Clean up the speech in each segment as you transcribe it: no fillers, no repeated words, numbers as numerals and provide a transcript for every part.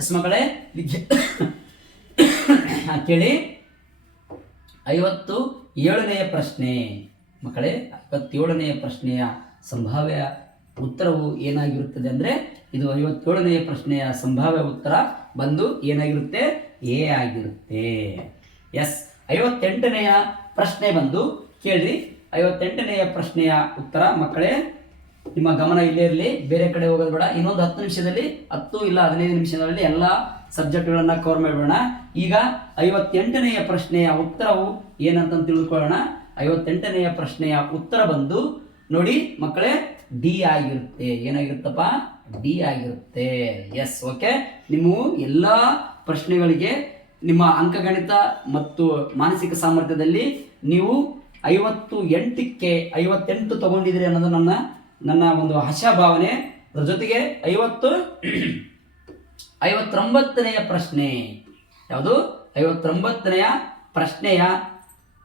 S ಮಕ್ಕಳೇ ಕೇಳಿ 57ನೇ ಪ್ರಶ್ನೆ ಮಕ್ಕಳೇ 57ನೇ ಪ್ರಶ್ನೆಯ ಸಂಭಾವ್ಯ ಉತ್ತರವು ಏನಾಗಿರುತ್ತದೆ ಅಂದರೆ ಇದು 57ನೇ ಪ್ರಶ್ನೆಯ ಸಂಭಾವ್ಯ ಉತ್ತರ ಬಂದು ಏನಾಗಿರುತ್ತೆ ಎ ಆಗಿರುತ್ತೆ. ಎಸ್ 58ನೆಯ ಪ್ರಶ್ನೆ ಬಂದು ಕೇಳ್ರಿ. 58ನೆಯ ಪ್ರಶ್ನೆಯ ಉತ್ತರ ಮಕ್ಕಳೇ ನಿಮ್ಮ ಗಮನ ಇಲ್ಲೇ ಇರಲಿ, ಬೇರೆ ಕಡೆ ಹೋಗೋದು ಬೇಡ. ಇನ್ನೊಂದು 10 ನಿಮಿಷದಲ್ಲಿ 10 ಇಲ್ಲ 15 ನಿಮಿಷದಲ್ಲಿ ಎಲ್ಲ ಸಬ್ಜೆಕ್ಟ್ಗಳನ್ನ ಕವರ್ ಮಾಡೋಣ. ಈಗ 58ನೆಯ ಪ್ರಶ್ನೆಯ ಉತ್ತರವು ಏನಂತ ತಿಳ್ಕೊಳ್ಳೋಣ. 58ನೆಯ ಪ್ರಶ್ನೆಯ ಉತ್ತರ ಬಂದು ನೋಡಿ ಮಕ್ಕಳೇ ಡಿ ಆಗಿರುತ್ತೆ. ಏನಾಗಿರುತ್ತಪ್ಪ? ಡಿ ಆಗಿರುತ್ತೆ. Yes okay. ನಿಮ್ಮ ಎಲ್ಲ ಪ್ರಶ್ನೆಗಳಿಗೆ ನಿಮ್ಮ ಅಂಕಗಣಿತ ಮತ್ತು ಮಾನಸಿಕ ಸಾಮರ್ಥ್ಯದಲ್ಲಿ ನೀವು 58ಕ್ಕೆ 58 ತಗೊಂಡಿದ್ದೀರಿ ಅನ್ನೋದು ನನ್ನ ಒಂದು ಆಶಾಭಾವನೆ. ಅದರ ಜೊತೆಗೆ 59ನೆಯ ಪ್ರಶ್ನೆ ಯಾವುದು? 59ನೆಯ ಪ್ರಶ್ನೆಯ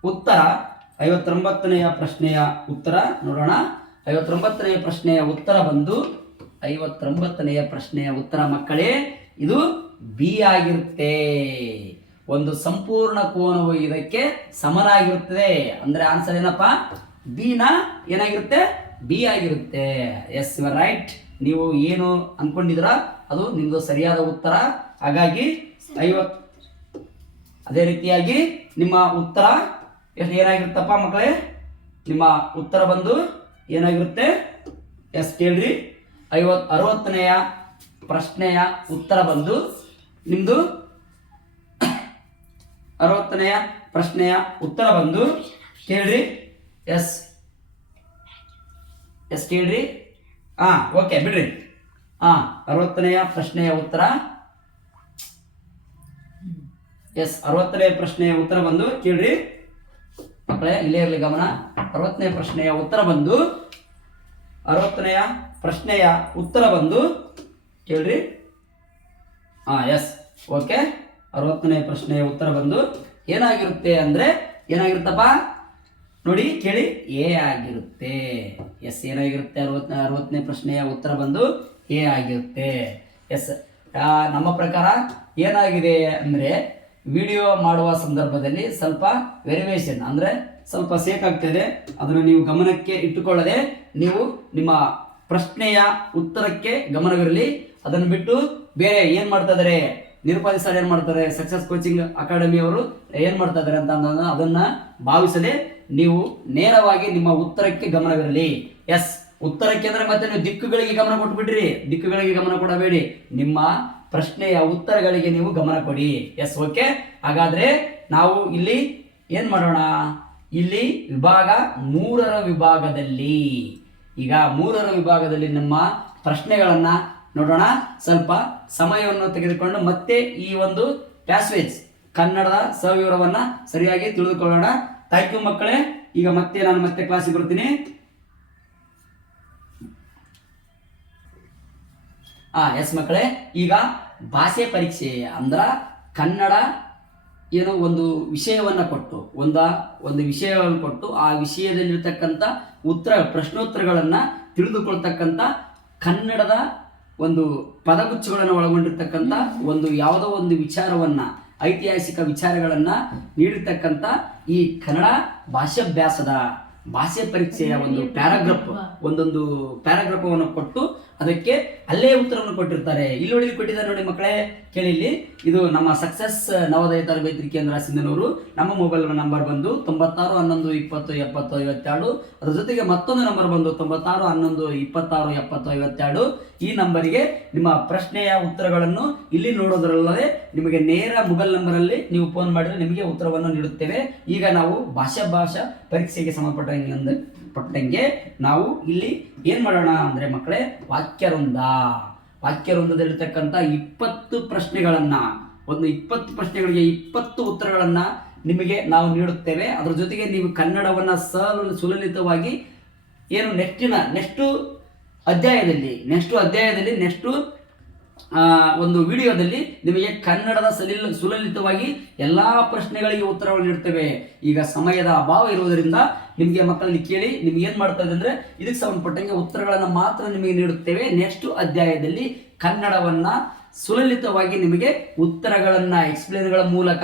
ಉತ್ತರ 59ನೆಯ ಪ್ರಶ್ನೆಯ ಉತ್ತರ ನೋಡೋಣ. 59ನೆಯ ಪ್ರಶ್ನೆಯ ಉತ್ತರ ಬಂದು 59ನೆಯ ಪ್ರಶ್ನೆಯ ಉತ್ತರ ಮಕ್ಕಳೇ ಇದು ಬಿ ಆಗಿರುತ್ತೆ. ಒಂದು ಸಂಪೂರ್ಣ ಕೋನವು ಇದಕ್ಕೆ ಸಮನಾಗಿರುತ್ತದೆ. ಅಂದ್ರೆ ಆನ್ಸರ್ ಏನಪ್ಪಾ? ಬಿನ ಏನಾಗಿರುತ್ತೆ? ಬಿ ಆಗಿರುತ್ತೆ. Yes you are right. ನೀವು ಏನು ಅನ್ಕೊಂಡಿದ್ರ ಅದು ನಿಮ್ದು ಸರಿಯಾದ ಉತ್ತರ. ಹಾಗಾಗಿ 50 ಅದೇ ರೀತಿಯಾಗಿ ನಿಮ್ಮ ಉತ್ತರ ಎಷ್ಟು ಏನಾಗಿರುತ್ತಪ್ಪ ಮಕ್ಕಳೇ? ನಿಮ್ಮ ಉತ್ತರ ಬಂದು ಏನಾಗಿರುತ್ತೆ? ಎಸ್ ಕೇಳ್ರಿ. 60ನೆಯ ಪ್ರಶ್ನೆಯ ಉತ್ತರ ಬಂದು ನಿಮ್ದು 60ನೆಯ ಪ್ರಶ್ನೆಯ ಉತ್ತರ ಬಂದು ಕೇಳ್ರಿ. ಎಸ್ ಎಸ್ ಕೇಳ್ರಿ. ಓಕೆ ಬಿಡ್ರಿ. 60ನೆಯ ಪ್ರಶ್ನೆಯ ಉತ್ತರ ಎಸ್ 60ನೇ ಪ್ರಶ್ನೆಯ ಉತ್ತರ ಬಂದು ಕೇಳ್ರಿ ಮಕ್ಕಳೇ, ಇಲ್ಲೇ ಇರಲಿ ಗಮನ. 60ನೇ ಪ್ರಶ್ನೆಯ ಉತ್ತರ ಬಂದು 60ನೆಯ ಪ್ರಶ್ನೆಯ ಉತ್ತರ ಬಂದು ಕೇಳ್ರಿ. Yes okay. 60ನೇ ಪ್ರಶ್ನೆಯ ಉತ್ತರ ಬಂದು ಏನಾಗಿರುತ್ತೆ ಅಂದ್ರೆ ಏನಾಗಿರುತ್ತಪ್ಪ ನೋಡಿ ಕೇಳಿ, ಎ ಆಗಿರುತ್ತೆ. ಎಸ್ ಏನಾಗಿರುತ್ತೆ? 60ನೇ ಪ್ರಶ್ನೆಯ ಉತ್ತರ ಬಂದು ಎ ಆಗಿರುತ್ತೆ. ಎಸ್ ನಮ್ಮ ಪ್ರಕಾರ ಏನಾಗಿದೆ ಅಂದ್ರೆ ವಿಡಿಯೋ ಮಾಡುವ ಸಂದರ್ಭದಲ್ಲಿ ಸ್ವಲ್ಪ ವೆರಿವೇಷನ್ ಅಂದ್ರೆ ಸ್ವಲ್ಪ ಸೇಕ್ ಆಗ್ತಿದೆ. ಅದನ್ನು ನೀವು ಗಮನಕ್ಕೆ ಇಟ್ಟುಕೊಳ್ಳದೆ ನೀವು ನಿಮ್ಮ ಪ್ರಶ್ನೆಯ ಉತ್ತರಕ್ಕೆ ಗಮನವಿರಲಿ. ಅದನ್ನು ಬಿಟ್ಟು ಬೇರೆ ಏನ್ ಮಾಡ್ತಾ ಇದಾರೆ ನಿರುಪಾದಿ ಸರ್ ಏನ್ ಮಾಡ್ತಾರೆ, ಸಕ್ಸಸ್ ಕೋಚಿಂಗ್ ಅಕಾಡೆಮಿ ಅವರು ಏನ್ ಮಾಡ್ತಾ ಇದಾರೆ ಅಂತ ಅದನ್ನ ಭಾವಿಸದೆ ನೀವು ನೇರವಾಗಿ ನಿಮ್ಮ ಉತ್ತರಕ್ಕೆ ಗಮನವಿರಲಿ. ಎಸ್ ಉತ್ತರಕ್ಕೆ ಅಂದ್ರೆ ಮತ್ತೆ ನೀವು ದಿಕ್ಕುಗಳಿಗೆ ಗಮನ ಕೊಟ್ಬಿಡ್ರಿ. ದಿಕ್ಕುಗಳಿಗೆ ಗಮನ ಕೊಡಬೇಡಿ, ನಿಮ್ಮ ಪ್ರಶ್ನೆಯ ಉತ್ತರಗಳಿಗೆ ನೀವು ಗಮನ ಕೊಡಿ. Yes okay. ಹಾಗಾದ್ರೆ ನಾವು ಇಲ್ಲಿ ಏನ್ ಮಾಡೋಣ? ಇಲ್ಲಿ ವಿಭಾಗ 3ರ ವಿಭಾಗದಲ್ಲಿ ಈಗ 3ರ ವಿಭಾಗದಲ್ಲಿ ನಮ್ಮ ಪ್ರಶ್ನೆಗಳನ್ನ ನೋಡೋಣ. ಸ್ವಲ್ಪ ಸಮಯವನ್ನು ತೆಗೆದುಕೊಂಡು ಮತ್ತೆ ಈ ಒಂದು ಪ್ಯಾಸೇಜ್ ಕನ್ನಡದ ಸವಿವರವನ್ನ ಸರಿಯಾಗಿ ತಿಳಿದುಕೊಳ್ಳೋಣ. ಥ್ಯಾಂಕ್ ಯು ಮಕ್ಕಳೇ. ಈಗ ನಾನು ಮತ್ತೆ ಕ್ಲಾಸಿಗೆ ಬರ್ತೀನಿ. ಎಸ್ ಮಕ್ಕಳೇ, ಈಗ ಭಾಷೆ ಪರೀಕ್ಷೆ ಅಂದ್ರ ಕನ್ನಡ ಏನೋ ಒಂದು ವಿಷಯವನ್ನ ಕೊಟ್ಟು ಒಂದು ವಿಷಯವನ್ನು ಕೊಟ್ಟು ಆ ವಿಷಯದಲ್ಲಿರ್ತಕ್ಕಂಥ ಪ್ರಶ್ನೋತ್ತರಗಳನ್ನ ತಿಳಿದುಕೊಳ್ತಕ್ಕಂಥ ಕನ್ನಡದ ಒಂದು ಪದಗುಚ್ಛಗಳನ್ನು ಒಳಗೊಂಡಿರ್ತಕ್ಕಂಥ ಒಂದು ಯಾವುದೋ ಒಂದು ವಿಚಾರವನ್ನ ಐತಿಹಾಸಿಕ ವಿಚಾರಗಳನ್ನ ನೀಡಿರ್ತಕ್ಕಂಥ ಈ ಕನ್ನಡ ಭಾಷಾಭ್ಯಾಸದ ಭಾಷೆ ಪರೀಕ್ಷೆಯ ಒಂದು ಒಂದೊಂದು ಪ್ಯಾರಾಗ್ರಾಫವನ್ನು ಕೊಟ್ಟು ಅದಕ್ಕೆ ಅಲ್ಲೇ ಉತ್ತರವನ್ನು ಕೊಟ್ಟಿರ್ತಾರೆ. ಇಲ್ಲಿ ನೋಡಿ ಕೊಟ್ಟಿದ್ದಾರೆ ನೋಡಿ ಮಕ್ಕಳೇ, ಕೇಳಿ ಇಲ್ಲಿ. ಇದು ನಮ್ಮ ಸಕ್ಸಸ್ ನವೋದಯ ತರಬೇತಿ ಕೇಂದ್ರ ಸಿಂಧನೂರು. ನಮ್ಮ ಮೊಬೈಲ್ ನಂಬರ್ ಬಂದು 96 11 20 70 52. ಅದ್ರ ಜೊತೆಗೆ ಮತ್ತೊಂದು ನಂಬರ್ ಬಂದು 96 11 26 70 52. ಈ ನಂಬರಿಗೆ ನಿಮ್ಮ ಪ್ರಶ್ನೆಯ ಉತ್ತರಗಳನ್ನು ಇಲ್ಲಿ ನೋಡೋದ್ರಲ್ಲದೆ ನಿಮಗೆ ನೇರ ಮೊಬೈಲ್ ನಂಬರ್ ಅಲ್ಲಿ ನೀವು ಫೋನ್ ಮಾಡಿದ್ರೆ ನಿಮಗೆ ಉತ್ತರವನ್ನು ನೀಡುತ್ತೇವೆ. ಈಗ ನಾವು ಭಾಷಾ ಪರೀಕ್ಷೆಗೆ ಸಂಬಂಧಪಟ್ಟಂಗೆ ನಾವು ಇಲ್ಲಿ ಏನ್ ಮಾಡೋಣ ಅಂದ್ರೆ ಮಕ್ಕಳೇ, ವಾಕ್ಯವೃಂದದಲ್ಲಿರ್ತಕ್ಕಂಥ 20 ಪ್ರಶ್ನೆಗಳನ್ನ 20 ಪ್ರಶ್ನೆಗಳಿಗೆ 20 ಉತ್ತರಗಳನ್ನ ನಿಮಗೆ ನಾವು ನೀಡುತ್ತೇವೆ. ಅದ್ರ ಜೊತೆಗೆ ನೀವು ಕನ್ನಡವನ್ನ ಸುಲಲಿತವಾಗಿ ಏನು ನೆಕ್ಸ್ಟ್ ಅಧ್ಯಾಯದಲ್ಲಿ ಒಂದು ವಿಡಿಯೋದಲ್ಲಿ ನಿಮಗೆ ಕನ್ನಡದ ಸುಲಲಿತವಾಗಿ ಎಲ್ಲಾ ಪ್ರಶ್ನೆಗಳಿಗೆ ಉತ್ತರವನ್ನು ನೀಡ್ತೇವೆ. ಈಗ ಸಮಯದ ಅಭಾವ ಇರುವುದರಿಂದ ನಿಮಗೆ ಮಕ್ಕಳಲ್ಲಿ ಕೇಳಿ ನಿಮ್ಗೆ ಏನ್ ಮಾಡ್ತಾ ಇದೆ ಅಂದ್ರೆ ಇದಕ್ಕೆ ಸಂಬಂಧಪಟ್ಟಂಗೆ ಉತ್ತರಗಳನ್ನು ಮಾತ್ರ ನಿಮಗೆ ನೀಡುತ್ತೇವೆ. ನೆಕ್ಸ್ಟ್ ಅಧ್ಯಾಯದಲ್ಲಿ ಕನ್ನಡವನ್ನ ಸುಲಲಿತವಾಗಿ ನಿಮಗೆ ಉತ್ತರಗಳನ್ನ ಎಕ್ಸ್ಪ್ಲೇನ್ಗಳ ಮೂಲಕ,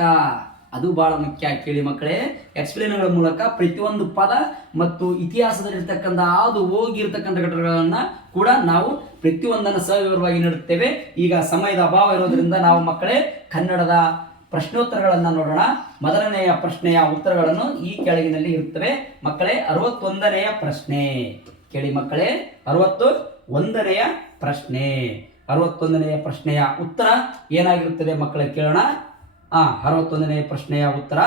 ಅದು ಬಹಳ ಮುಖ್ಯ ಕೇಳಿ ಮಕ್ಕಳೇ, ಎಕ್ಸ್ಪ್ಲೇನ್ಗಳ ಮೂಲಕ ಪ್ರತಿಯೊಂದು ಪದ ಮತ್ತು ಇತಿಹಾಸದಲ್ಲಿರ್ತಕ್ಕಂಥ ಅದು ಹೋಗಿರ್ತಕ್ಕಂಥ ಘಟನೆಗಳನ್ನ ಕೂಡ ನಾವು ಪ್ರತಿಯೊಂದನ್ನು ಸವಿವರವಾಗಿ ನೀಡುತ್ತೇವೆ. ಈಗ ಸಮಯದ ಅಭಾವ ಇರೋದ್ರಿಂದ ನಾವು ಮಕ್ಕಳೇ ಕನ್ನಡದ ಪ್ರಶ್ನೋತ್ತರಗಳನ್ನು ನೋಡೋಣ. ಮೊದಲನೆಯ ಪ್ರಶ್ನೆಯ ಉತ್ತರಗಳನ್ನು ಈ ಕೆಳಗಿನಲ್ಲಿ ಇರುತ್ತವೆ ಮಕ್ಕಳೇ. 61ನೆಯ ಪ್ರಶ್ನೆ ಕೇಳಿ ಮಕ್ಕಳೇ, 61ನೆಯ ಪ್ರಶ್ನೆ. 61ನೆಯ ಪ್ರಶ್ನೆಯ ಉತ್ತರ ಏನಾಗಿರುತ್ತದೆ ಮಕ್ಕಳೇ ಕೇಳೋಣ. 61ನೆಯ ಪ್ರಶ್ನೆಯ ಉತ್ತರ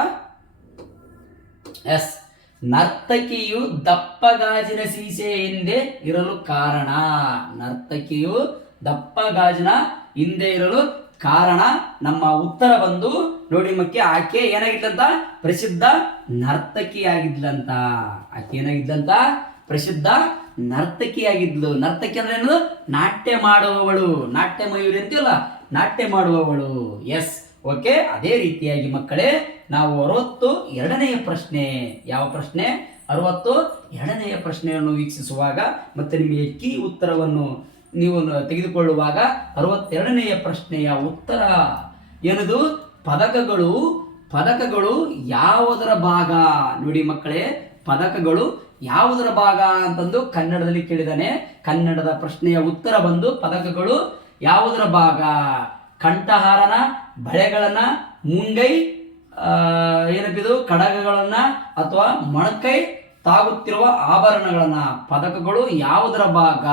ಎಸ್, ನರ್ತಕಿಯು ದಪ್ಪ ಗಾಜಿನ ಸೀಸೆ ಹಿಂದೆ ಇರಲು ಕಾರಣ. ನರ್ತಕಿಯು ದಪ್ಪ ಗಾಜಿನ ಹಿಂದೆ ಇರಲು ಕಾರಣ. ನಮ್ಮ ಉತ್ತರ ಬಂದು ನೋಡಿ ಮಕ್ಕಿ, ಆಕೆ ಏನಾಗಿದ್ಲಂತ? ಪ್ರಸಿದ್ಧ ನರ್ತಕಿಯಾಗಿದ್ಲಂತ. ಆಕೆ ಏನಾಗಿದ್ಲಂತ? ಪ್ರಸಿದ್ಧ ನರ್ತಕಿಯಾಗಿದ್ಲು. ನರ್ತಕಿ ಅಂದ್ರೆ ಏನು? ನಾಟ್ಯ ಮಾಡುವವಳು, ನಾಟ್ಯ ಮಯೂರಿ ಅಂತೀವಲ್ಲ, ನಾಟ್ಯ ಮಾಡುವವಳು. S, okay. ಅದೇ ರೀತಿಯಾಗಿ ಮಕ್ಕಳೇ ನಾವು 62ನೆಯ ಪ್ರಶ್ನೆ, ಯಾವ ಪ್ರಶ್ನೆ? 62ನೆಯ ಪ್ರಶ್ನೆಯನ್ನು ವೀಕ್ಷಿಸುವಾಗ ಮತ್ತೆ ನಿಮಗೆ ಕೀ ಉತ್ತರವನ್ನು ನೀವು ತೆಗೆದುಕೊಳ್ಳುವಾಗ 62ನೆಯ ಪ್ರಶ್ನೆಯ ಉತ್ತರ ಏನದು? ಪದಕಗಳು. ಪದಕಗಳು ಯಾವುದರ ಭಾಗ? ನೋಡಿ ಮಕ್ಕಳೇ, ಪದಕಗಳು ಯಾವುದರ ಭಾಗ ಅಂತಂದು ಕನ್ನಡದಲ್ಲಿ ಕೇಳಿದಾನೆ. ಕನ್ನಡದ ಪ್ರಶ್ನೆಯ ಉತ್ತರ ಬಂದು ಪದಕಗಳು ಯಾವುದರ ಭಾಗ? ಕಂಠಹಾರನ, ಬಳೆಗಳನ್ನ, ಮುಂಗೈ ಏನಪ್ಪಿದು ಕಡಗಗಳನ್ನ, ಅಥವಾ ಮೊಣಕೈ ತಾಗುತ್ತಿರುವ ಆಭರಣಗಳನ್ನ. ಪದಕಗಳು ಯಾವುದರ ಭಾಗ?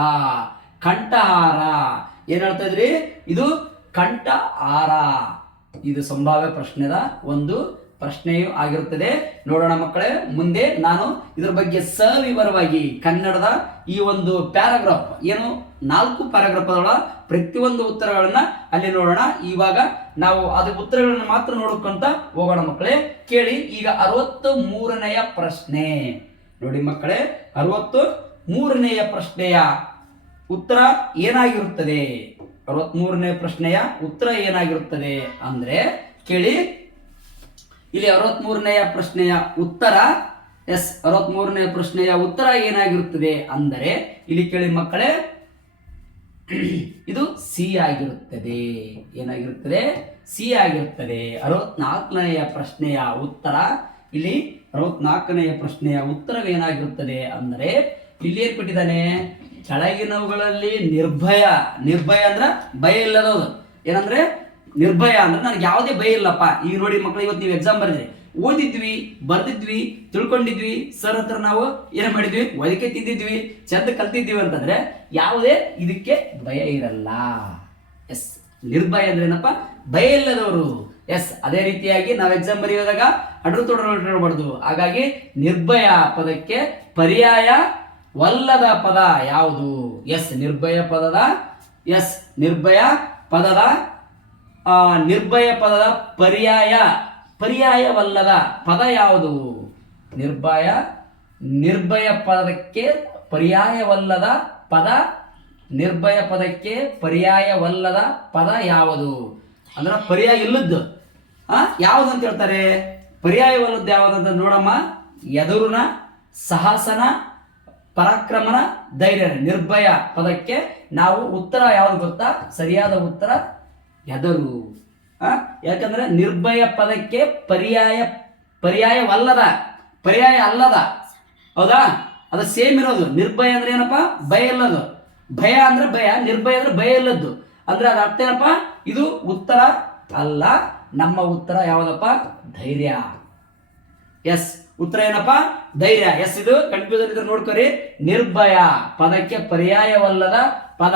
ಕಂಠಹಾರ. ಏನ್ ಹೇಳ್ತಾ ಇದ್ರಿ? ಇದು ಕಂಠಹಾರ. ಇದು ಸಂಭಾವ್ಯ ಪ್ರಶ್ನೆದ ಒಂದು ಪ್ರಶ್ನೆಯೂ ಆಗಿರುತ್ತದೆ. ನೋಡೋಣ ಮಕ್ಕಳೇ, ಮುಂದೆ ನಾನು ಇದರ ಬಗ್ಗೆ ಸವಿವರವಾಗಿ ಕನ್ನಡದ ಈ ಒಂದು ಪ್ಯಾರಾಗ್ರಾಫ್ ಏನು 4 ಪ್ಯಾರಾಗ್ರಾಫ್ಗಳ ಪ್ರತಿಯೊಂದು ಉತ್ತರಗಳನ್ನ ಅಲ್ಲಿ ನೋಡೋಣ. ಇವಾಗ ನಾವು ಅದು ಉತ್ತರಗಳನ್ನ ಮಾತ್ರ ನೋಡ್ಕೊಂತ ಹೋಗೋಣ ಮಕ್ಕಳೇ. ಕೇಳಿ ಈಗ 63ನೆಯ ಪ್ರಶ್ನೆ. ನೋಡಿ ಮಕ್ಕಳೇ, 63ನೆಯ ಪ್ರಶ್ನೆಯ ಉತ್ತರ ಏನಾಗಿರುತ್ತದೆ? 63ನೇ ಪ್ರಶ್ನೆಯ ಉತ್ತರ ಏನಾಗಿರುತ್ತದೆ ಅಂದ್ರೆ ಕೇಳಿ. ಇಲ್ಲಿ 63ನೆಯ ಪ್ರಶ್ನೆಯ ಉತ್ತರ ಎಸ್, 63ನೇ ಪ್ರಶ್ನೆಯ ಉತ್ತರ ಏನಾಗಿರುತ್ತದೆ ಅಂದರೆ ಇಲ್ಲಿ ಕೇಳಿ ಮಕ್ಕಳೇ, ಇದು ಸಿ ಆಗಿರುತ್ತದೆ. ಏನಾಗಿರುತ್ತದೆ? ಸಿ ಆಗಿರುತ್ತದೆ. 64ನೆಯ ಪ್ರಶ್ನೆಯ ಉತ್ತರ ಇಲ್ಲಿ 64ನೆಯ ಪ್ರಶ್ನೆಯ ಉತ್ತರವೇನಾಗಿರುತ್ತದೆ ಅಂದರೆ ಇಲ್ಲಿ ಏನ್ ಕೊಟ್ಟಿದ್ದಾನೆ? ಕೆಳಗಿನವುಗಳಲ್ಲಿ ನಿರ್ಭಯ. ನಿರ್ಭಯ ಅಂದ್ರೆ ಭಯ ಇಲ್ಲದವುದು. ಏನಂದ್ರೆ ನಿರ್ಭಯ ಅಂದ್ರೆ ನನಗೆ ಯಾವುದೇ ಭಯ ಇಲ್ಲಪ್ಪ. ಈಗ ನೋಡಿ ಮಕ್ಕಳು, ಇವತ್ತು ನೀವು ಎಕ್ಸಾಮ್ ಬರೆದ್ರಿ, ಓದಿದ್ವಿ, ಬರ್ದಿದ್ವಿ, ತಿಳ್ಕೊಂಡಿದ್ವಿ, ಸರ್ ಹತ್ರ ನಾವು ಏನ್ ಮಾಡಿದ್ವಿ, ಒದಕೆ ತಿದ್ದಿದ್ವಿ, ಚಂದ ಕಲ್ತಿದ್ವಿ ಅಂತಂದ್ರೆ ಯಾವುದೇ ಇದಕ್ಕೆ ಭಯ ಇರಲ್ಲ. ಎಸ್, ನಿರ್ಭಯ ಅಂದ್ರೆ ಏನಪ್ಪ? ಭಯ ಇಲ್ಲದವರು. ಎಸ್, ಅದೇ ರೀತಿಯಾಗಿ ನಾವು ಎಕ್ಸಾಮ್ ಬರೆಯುವಾಗ ಅಡ್ರು ತೊಡಬಾರ್ದು. ಹಾಗಾಗಿ ನಿರ್ಭಯ ಪದಕ್ಕೆ ಪರ್ಯಾಯವಲ್ಲದ ಪದ ಯಾವುದು? ಎಸ್, ನಿರ್ಭಯ ಪದದ ಎಸ್ ನಿರ್ಭಯ ಪದದ ನಿರ್ಭಯ ಪದದ ಪರ್ಯಾಯವಲ್ಲದ ಪದ ಯಾವುದು? ನಿರ್ಭಯ ಪದಕ್ಕೆ ಪರ್ಯಾಯವಲ್ಲದ ಪದ, ನಿರ್ಭಯ ಪದಕ್ಕೆ ಪರ್ಯಾಯವಲ್ಲದ ಪದ ಯಾವುದು? ಅಂದ್ರೆ ಪರ್ಯಾಯ ಇಲ್ಲದ್ದು ಯಾವುದು ಅಂತ ಹೇಳ್ತಾರೆ? ಪರ್ಯಾಯವಲ್ಲದ್ದು ಯಾವುದು ನೋಡಮ್ಮ. ಎದುರುನ, ಸಾಹಸನ, ಪರಾಕ್ರಮನ, ಧೈರ್ಯ. ನಿರ್ಭಯ ಪದಕ್ಕೆ ನಾವು ಉತ್ತರ ಯಾವುದು ಗೊತ್ತಾ? ಸರಿಯಾದ ಉತ್ತರ ಎದುರು. ಯಾಕಂದ್ರೆ ನಿರ್ಭಯ ಪದಕ್ಕೆ ಪರ್ಯಾಯವಲ್ಲದ, ಪರ್ಯಾಯ ಅಲ್ಲದ, ಹೌದಾ? ಅದು ಸೇಮ್ ಇರೋದು. ನಿರ್ಭಯ ಅಂದ್ರೆ ಏನಪ್ಪಾ? ಭಯ ಇಲ್ಲದು. ಭಯ ಅಂದ್ರೆ ಭಯ, ನಿರ್ಭಯ ಅಂದ್ರೆ ಭಯ ಇಲ್ಲದ್ದು. ಅಂದ್ರೆ ಅದ ಅರ್ಥ ಏನಪ್ಪ? ಇದು ಉತ್ತರ ಅಲ್ಲ. ನಮ್ಮ ಉತ್ತರ ಯಾವ್ದಪ್ಪ? ಧೈರ್ಯ. ಎಸ್, ಉತ್ತರ ಏನಪ್ಪ? ಧೈರ್ಯ. ಎಸ್, ಇದು ಕನ್ಫ್ಯೂಸನ್ ಇದ್ರೆ ನೋಡ್ಕೊರಿ. ನಿರ್ಭಯ ಪದಕ್ಕೆ ಪರ್ಯಾಯವಲ್ಲದ ಪದ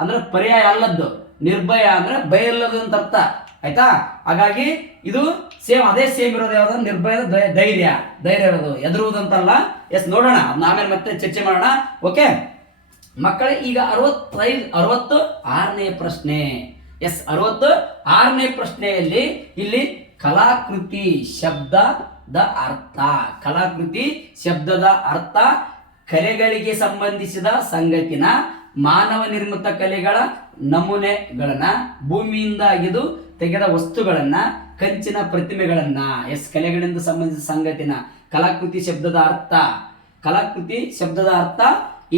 ಅಂದ್ರೆ ಪರ್ಯಾಯ ಅಲ್ಲದ್ದು. ನಿರ್ಭಯ ಅಂದ್ರೆ ಭಯ ಇಲ್ಲದು ಅಂತ ಅರ್ಥ, ಆಯ್ತಾ? ಹಾಗಾಗಿ ಇದು ಸೇಮ್, ಅದೇ ಸೇಮ್ ಇರೋದು ಯಾವ್ದು? ನಿರ್ಭಯದ ಧೈರ್ಯ. ಧೈರ್ಯ ಇರೋದು, ಎದುರುವುದಂತಲ್ಲ. ಎಸ್, ನೋಡೋಣ, ಆಮೇಲೆ ಮತ್ತೆ ಚರ್ಚೆ ಮಾಡೋಣ. ಓಕೆ ಮಕ್ಕಳೇ, ಈಗ 66ನೇ ಪ್ರಶ್ನೆ. ಎಸ್, 66ನೇ ಪ್ರಶ್ನೆಯಲ್ಲಿ ಇಲ್ಲಿ ಕಲಾಕೃತಿ ಶಬ್ದದ ಅರ್ಥ. ಕಲಾಕೃತಿ ಶಬ್ದದ ಅರ್ಥ ಕಲೆಗಳಿಗೆ ಸಂಬಂಧಿಸಿದ ಸಂಗತಿನ, ಮಾನವ ನಿರ್ಮಿತ ಕಲೆಗಳ ನಮೂನೆಗಳನ್ನ, ಭೂಮಿಯಿಂದ ಅಗೆದು ತೆಗೆದ ವಸ್ತುಗಳನ್ನ, ಕಂಚಿನ ಪ್ರತಿಮೆಗಳನ್ನ. ಎಸ್, ಕಲೆಗಳಿಂದ ಸಂಬಂಧಿಸಿದ ಸಂಗತಿನ. ಕಲಾಕೃತಿ ಶಬ್ದದ ಅರ್ಥ, ಕಲಾಕೃತಿ ಶಬ್ದದ ಅರ್ಥ,